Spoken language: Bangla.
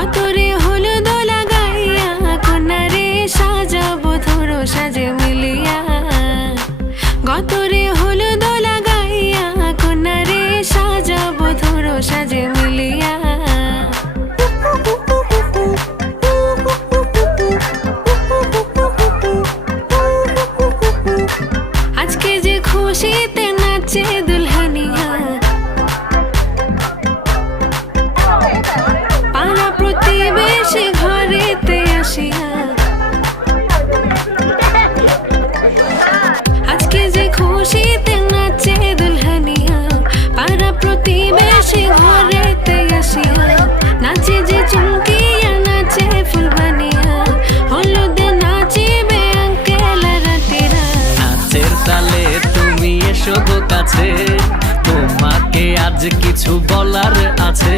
গতরে হলুদ লাগাইয়া কন্যারে সাজাবো ধরো সাজে মিলিয়া। গতরে হলুদ লাগাইয়া কন্যারে সাজাবো ধরো সাজে মিলিয়া। আজকে যে খুশিতে নাচে দুলহানিয়া, পাড়া প্রতিবেশী ঘরেতে আসিয়া। আজকে যে খুশিতে নাচে দুলহানিয়া, পাড়া প্রতিবেশী ঘরেতে আসিয়া। নাচে যে চুমকিয়া নাচে ফুলবানিয়া, হলুদে নাচিবে আঙ্কেল রাতিরা। নাচের তালে তুমি এসো গো কাছে, তোমাকে আজ কিছু বলার আছে।